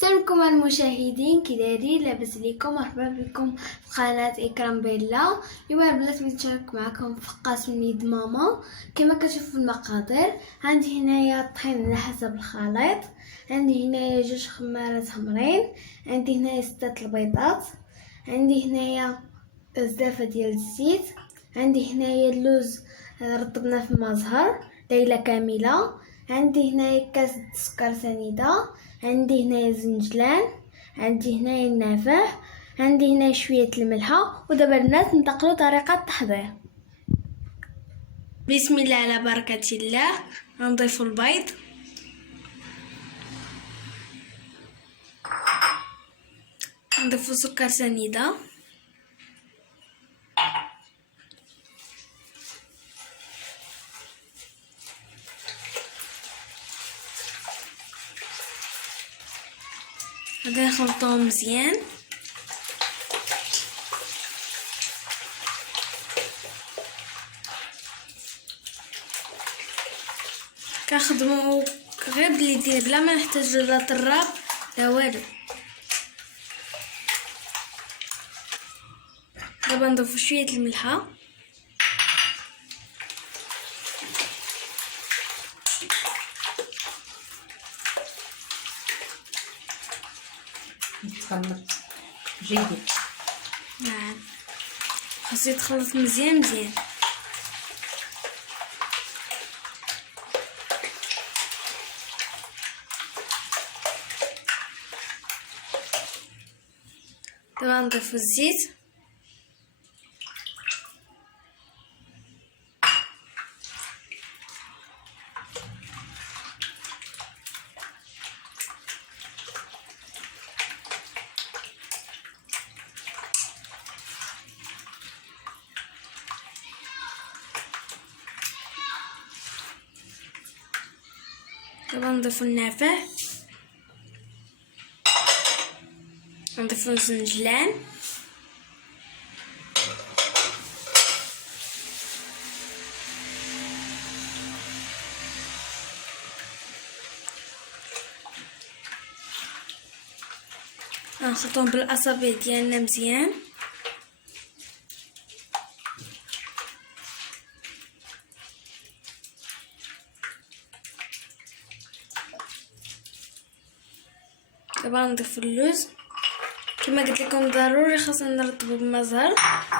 سلامكم المشاهدين، كي دايرين؟ لاباس عليكم؟ مرحبا بكم في قناه اكرام بيلا. اليوم البنات نشارك معكم في قسم يد ماما. كما كتشوفوا في المقادير، عندي هنايا الطحين على حسب الخليط، عندي هنايا 2 خمارات حمرين، عندي هنايا 6 البيضات، عندي هنايا زافه ديال الزيت، عندي هنايا اللوز رطبناه في المزهر ليله كامله، عندي هنايا كاس سكر سنيده، عندي هنايا الزنجلان، عندي هنايا النافع، عندي هنايا شويه الملحه. ودابا البنات ننتقلوا طريقه التحضير. بسم الله على بركه الله. نضيف البيض، نضيف سكر سنيده، غادي نخلطوهم مزيان. كنخدمو غير باليدين بلا ما نحتاجو لا طراب لا والو. دابا نضيفو شويه الملحه، يتخلط جيد. نعم، خاصو يتخلط مزيان مزيان. دابا نضيفو الزيت، دابا نضيفو النافع، نضيفو الزنجلان، غنخلطوهم بالاصابع ديالنا مزيان. دابا نضيف اللوز. كما قلت لكم ضروري خاصنا نرطبو بالمزهر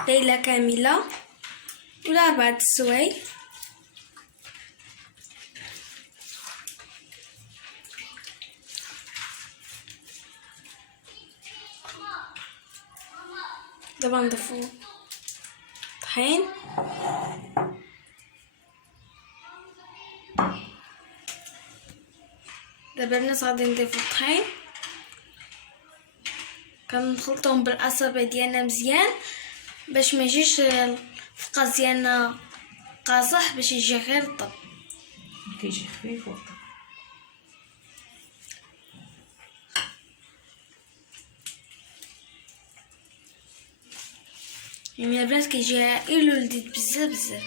ليله كامله ولا 4 السوايع. دابا نضيفو طحين، دابا الناس غادي نضيفو الطحين، كنخلطوهم بالاصابع ديالنا مزيان باش ما يجيش الفقاس ديالنا قاصح، باش يجي غير الطب. كيجي خفيف وطيب. يعني البنات كيجي عائل ولذيذ بزاف بزاف.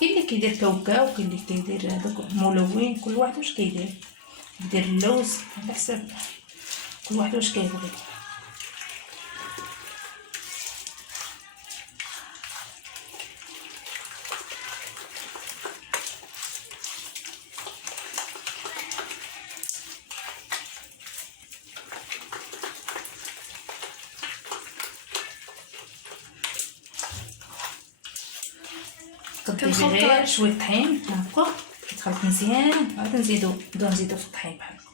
كاين اللي كيدير كاوكاو، وكاين اللي كيدير هذاك ملون، كل واحد واش كيدير. يدير اللوز على حسب كل واحد واش كيبغي. كنخلطو غير شويه طحين هكا كيتخلط مزيان، عاد نزيدو في الطحين بحال هكا.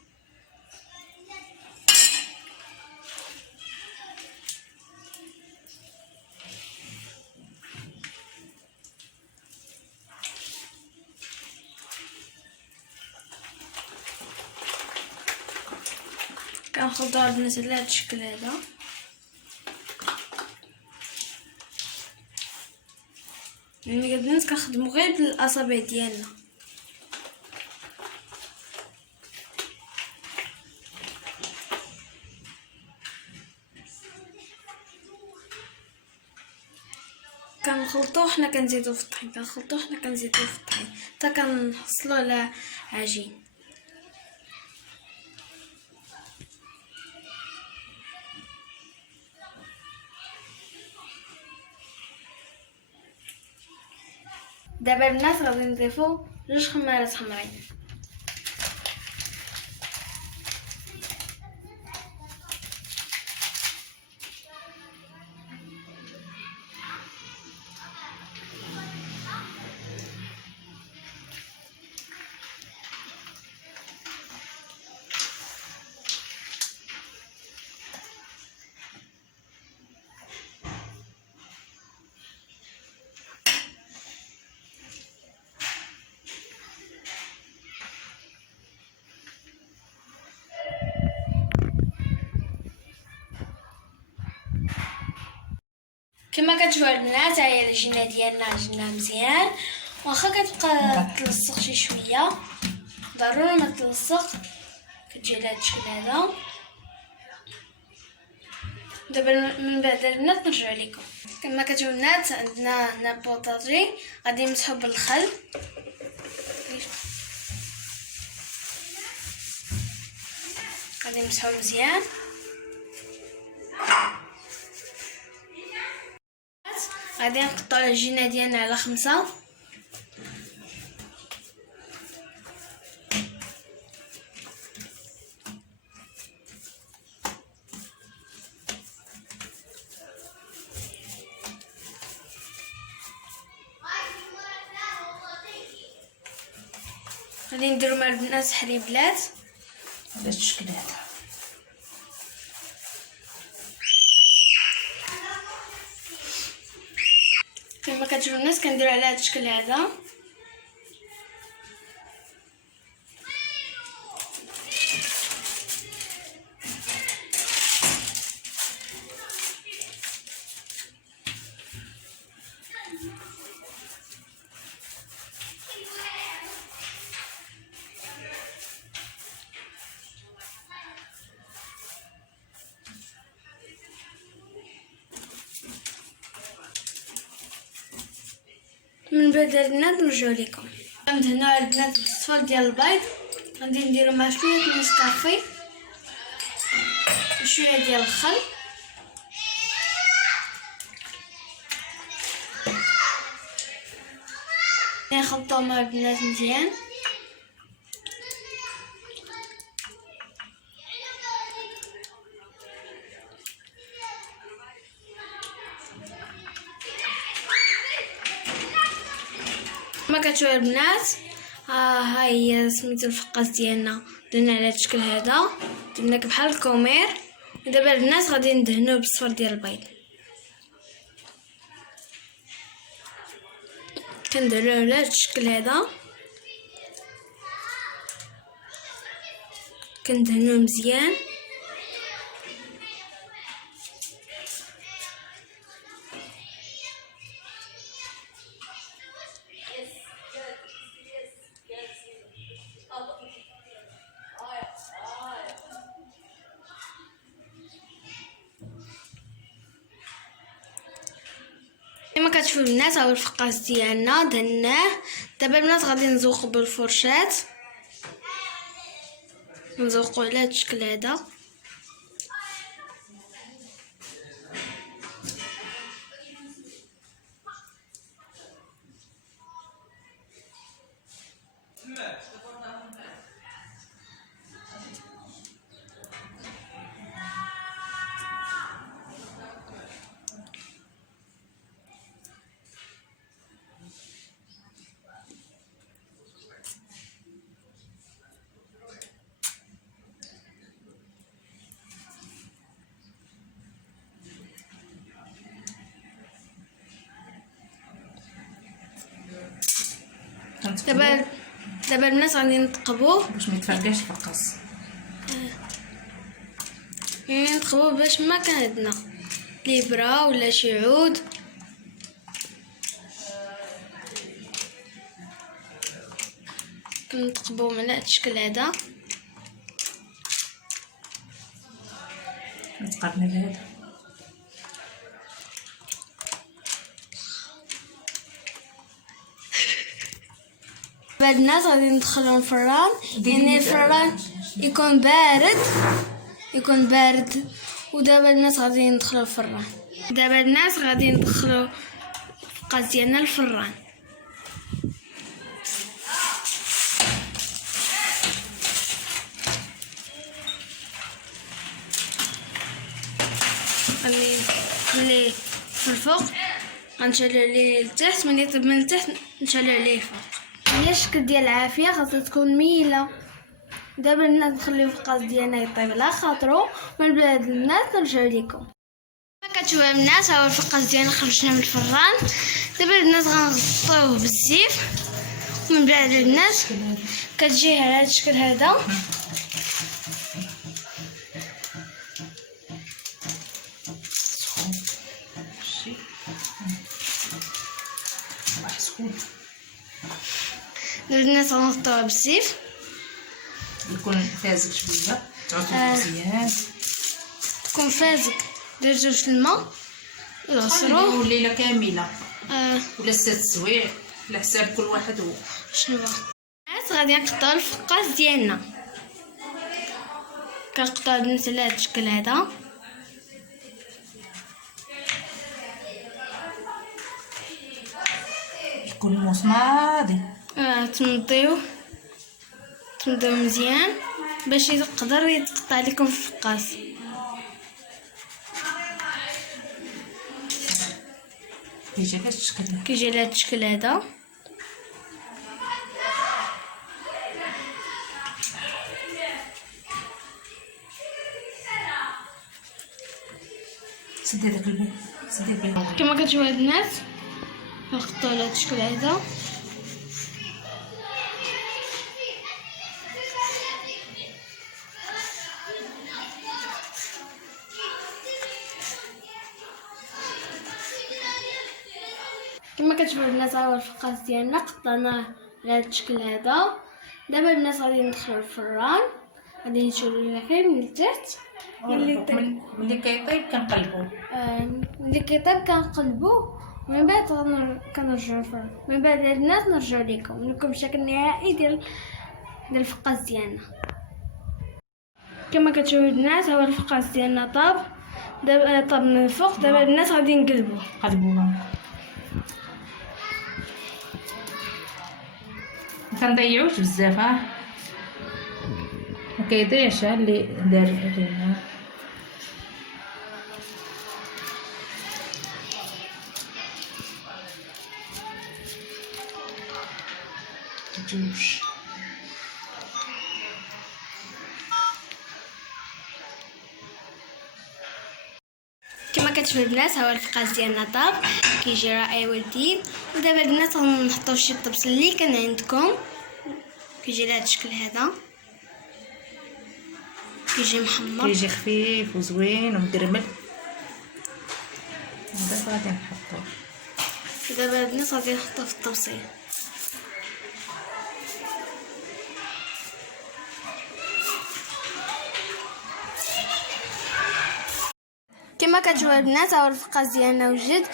كنخلطو البنات على هاد الشكل هذا. يعني البنات كنخدمو غير بالاصابع ديالنا. كنخلطوه حنا كنزيدو في الطحين، كنخلطوه حنا كنزيدو في الطحين حتى كنحصلو على عجين. دابا البنات غادي نضيفو 2 خمارات حمرين. كما كتشوفوا البنات، ها هي العجينه ديالنا عجناها مزيان، واخا كتبقى تلصق شي شويه ضروري ما تلصق، كتجي على هذا الشكل هذا. دابا من بعد البنات نرجع لكم. كما كتشوفوا البنات عندنا هنا بوطاجي غادي نمسحو بالخل، غادي نمسحو مزيان. غادي نقطعو العجينه ديالنا على 5. غادي نديرو مع البنات حريبلات بهذا الشكل هذا. كما كتشوفوا الناس كنديرو على هذا الشكل هذا. من بعد البنات نرجعو لكم. غندهنو على البنات بالصفر ديال البيض، غادي نديرو مع شويه نسكافي وشويه ديال الخل، نخلطو مع البنات مزيان. كما كتشوفوا البنات، ها هي سميتو الفقاس ديالنا، درنا على هذا الشكل هذا، درنا بحال الكومير. ودابا البنات غادي ندهنوه بالصفر ديال البيض، كنديروه على هذا الشكل هذا، كندهنوه مزيان. كما كتشوفوا البنات، هو الفقاس ديالنا دهناه. دابا البنات غادي نزوقو بالفرشات، نزوقو على هذا الشكل هذا. دابا البنات غادي نثقبوه باش ما يتفرقعش الفقاس، يعني نثقبوه باش ما كان عندنا الابره ولا شي عود. كنثقبوه من هذا الشكل هذا. نتقربنا بهذا. بعد الناس غادي ندخلو الفران، يعني الفران يكون بارد. ودابا الناس غادي ندخلو الفران. دابا الناس غادي ندخلو الفقاس ديالنا الفران. نخليه في الفوق، غنشعلو عليه لتحت، ملي يطيب من التحت نشعلو عليه الفوق. هي الشكل ديال العافيه خاصها تكون ميله. دابا الناس نخليو الفقاس ديالنا يطيب على خاطرو، من بعد الناس نرجعو لكم. كما كتشوفوا الناس، ها هو الفقاس ديالنا خرجنا من الفران. دابا البنات غنغطيوه بالزيت، ومن بعد البنات كتجي على هذا الشكل هذا. البنات غنغطيوها بالزيت، يكون فازك شويه، تعصرو مزيان، تكون فازك. درجو في الماء يغسروه الليله كامله ولا 6 سوايع على حساب كل واحد. هو شنو الناس غادي نقطعو الفقاس ديالنا، كنقطعو البنات على هذا الشكل هذا. يكون مصنادي. تمضيو مزيان باش يقدر يتقطع لكم في الفقاس. كيجي على هذا الشكل، كيجي على هذا الشكل هذا. سدي داك الباب، سدي الباب. كما كتشوفوا البنات نحطو على هذا الشكل هذا. كما كتشوفوا البنات، ها هو الفقاس ديالنا قطعناه على هذا الشكل هذا. دابا البنات غادي ندخلو الفران، غادي نشعلو الفحم من التحت. ملي كيطيب كنقلبوه، ملي كيطيب كنقلبوه، ومن بعد كنرجعو الفران. من بعد البنات نرجعو لكم الشكل النهائي ديال الفقاس ديالنا. كما كتشوفوا البنات، ها هو الفقاس ديالنا طاب. دابا طاب من الفوق. دابا البنات غادي نقلبوه. قلبوها. مكنضيعوش بزاف، مكيضيعش اللي دار علينا. جوج كما كتشوفوا البنات، ها هو الفقاس ديالنا طاب، كيجي رائع ولذيذ. ودابا البنات غنحطوا شي طبس اللي كان عندكم. كيجي لهذا الشكل هذا، كيجي محمر، كيجي خفيف وزوين ومدرمل. دابا غادي نحطوه. دابا البنات غادي نحطوه في الطبسيل. كما كتشوفوا البنات، ها هو الفقاس ديالنا وجد.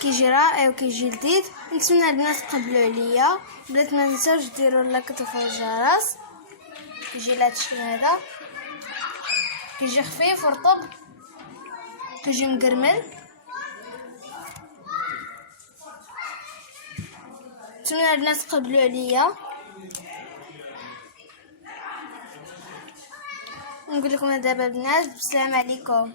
كيجي رائع وكيجي لذيذ. نتمنى البنات تقبلوا عليا. بلات ما تنساوش ديروا لايك وتفعلوا الجرس. كيجي لهذا الشكل هذا، كيجي خفيف ورطب، كيجي مقرمل. نتمنى البنات تقبلوا عليا. نقول لكم دابا البنات، السلام عليكم.